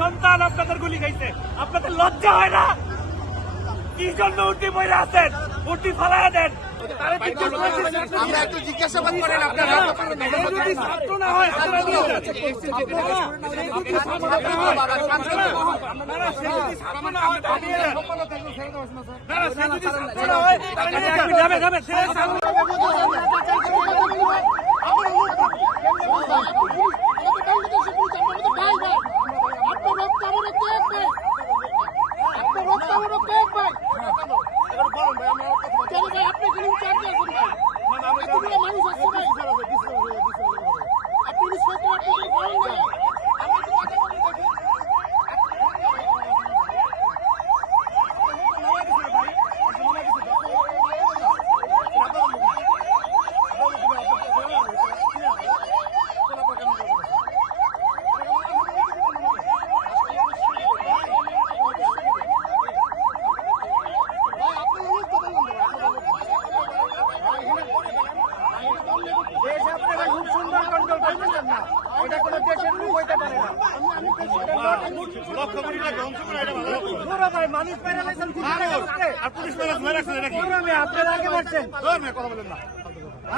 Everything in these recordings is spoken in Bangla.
সন্তান আপনাদের গুলি খাইছে, আপনাদের লজ্জা হয় না? কি জন্য উঠি বইরা আছেন? উঠি ফালাইয়া দেন। আমরা একটু জিজ্ঞাসাবাদ করেন আপনারা। যদি ছাত্র না হয় আপনারা নিয়ে যান।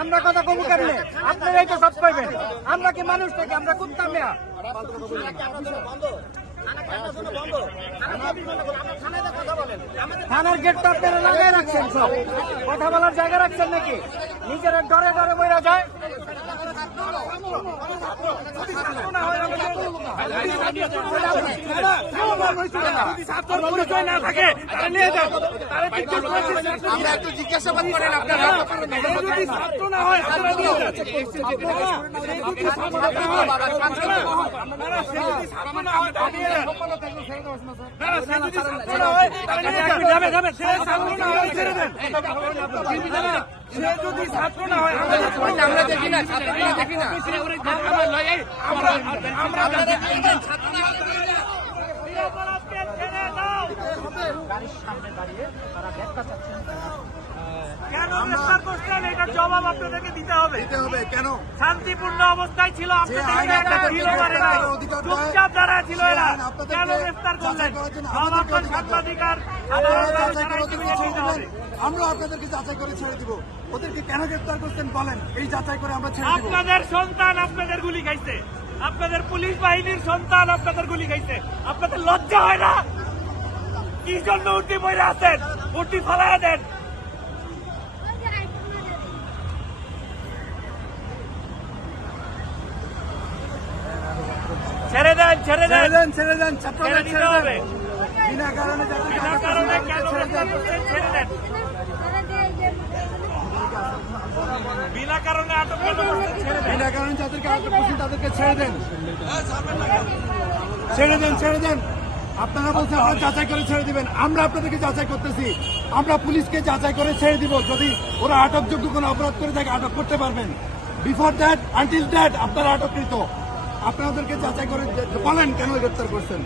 আমরা কথা কমু কেমনে? আপনারাই তো সব করবেন। আমরা কি মানুষ থেকে আমরা কুত্তা মেয়া? থানার গেট তো আপনারা লাগাই রাখছেন, সব কথা বলার জায়গা রাখছেন নাকি? নিজেরা ডরে ডরে বইরা যায়। আমরা একটু জিজ্ঞাসাবাদ করেন আপনারা। যদি ছাত্র না হয় আপনারা নিয়ে যান। যদি ছাত্র না হয় আমরা দেখি না, ছাত্ররা দেখি না। কেন গ্রেফতার করছেন? এটার জবাব আপনাদেরকে দিতে হবে। কেন? শান্তিপূর্ণ অবস্থায় ছিল, চুপচাপ যারা ছিল এরা, কেন গ্রেফতার করলেন? জবাব আপনার সাংবাদিকার আমরা আপনাদেরকে যাচাই করে ছেড়ে দিব। ওদেরকে কেন গ্রেফতার করছেন বলেন, এই যাচাই করে আমরা ছেড়ে দিব। আপনাদের সন্তান আপনাদের গুলি খাইছে, আপনাদের পুলিশ বাহিনীর সন্তান আপনাদের গুলি খাইছে, আপনাদের লজ্জা হয় না? কি জন্য উঠি বইরা আছেন? উঠি ফালাইয়া দেন। ছেড়ে দেন, ছেড়ে দেন, ছেড়ে দেন, ছাত্ররা ছেড়ে দিতে হবে। বিনা কারণে বিনা কারণে কেন গ্রেফতার করছেন? ছেড়ে দেন। বিনা কারণে আটক কেন করছেন? ছেড়ে দেন। বিনা কারণে যাদেরকে আটক করছেন তাদেরকে ছেড়ে দেন, ছেড়ে দেন, ছেড়ে দেন। আপনারা বলছেন আপনারা যাচাই করে ছেড়ে দিবেন, আমরা আপনাদেরকে যাচাই করতেছি। আমরা পুলিশকে যাচাই করে ছেড়ে দিব। যদি ওরা আটকযোগ্য কোনো অপরাধ করে থাকে আটক করতে পারবেন। বিফোর দ্যাট, আনটিল দ্যাট আপনারা আটককৃত। আপনাদেরকে যাচাই করে বলেন কেন গ্রেফতার করছেন।